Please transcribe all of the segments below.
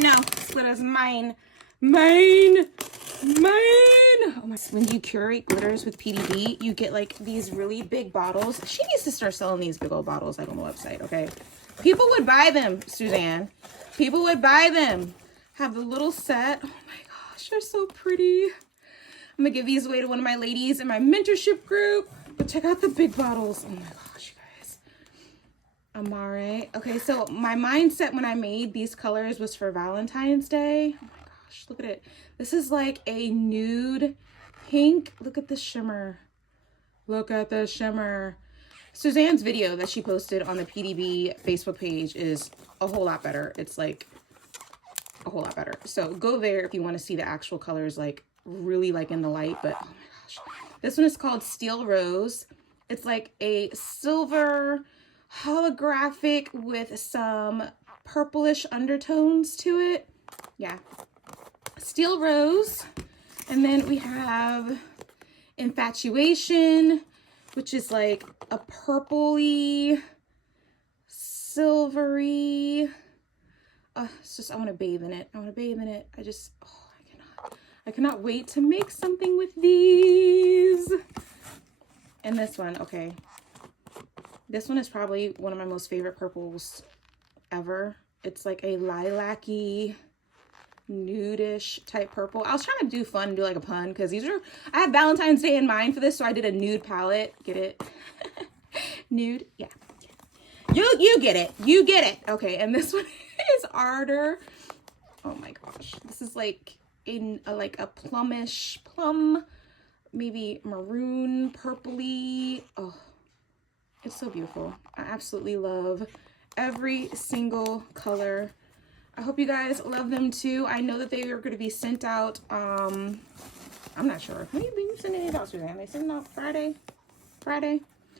No, glitter's mine. Mine. Oh my, when you curate glitters with PDB, you get like these really big bottles. She needs to start selling these big old bottles like on the website, okay? People would buy them, Suzanne. People would buy them. Have the little set. Oh my gosh, they're so pretty. I'm gonna give these away to one of my ladies in my mentorship group. But check out the big bottles. Oh my gosh, you guys. Amare. Okay, so my mindset when I made these colors was for Valentine's Day. Oh my gosh, look at it. This is like a nude pink. Look at the shimmer. Look at the shimmer. Suzanne's video that she posted on the PDB Facebook page is a whole lot better. It's like a whole lot better. So go there if you want to see the actual colors like really like in the light. But oh my gosh, this one is called Steel Rose. It's like a silver holographic with some purplish undertones to it. Yeah. Steel Rose. And then we have Infatuation, which is like a purpley, silvery. It's just, I want to bathe in it. I want to bathe in it. I cannot wait to make something with these. And this one, okay. This one is probably one of my most favorite purples ever. It's like a lilac-y, nudish type purple. I was trying to do fun and do like a pun because these are, I have Valentine's Day in mind for this, so I did a nude palette. Get it? Nude? Yeah. You get it. You get it. Okay, and this one is Ardor. Oh my gosh. This is like in a, like a plum, maybe maroon, purpley. Oh, it's so beautiful. I absolutely love every single color. I hope you guys love them too. I know that they are going to be sent out. I'm not sure. When are you sending these out, Suzanne? They send them out Friday?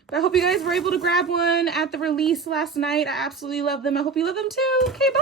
But I hope you guys were able to grab one at the release last night. I absolutely love them. I hope you love them too. Okay, bye.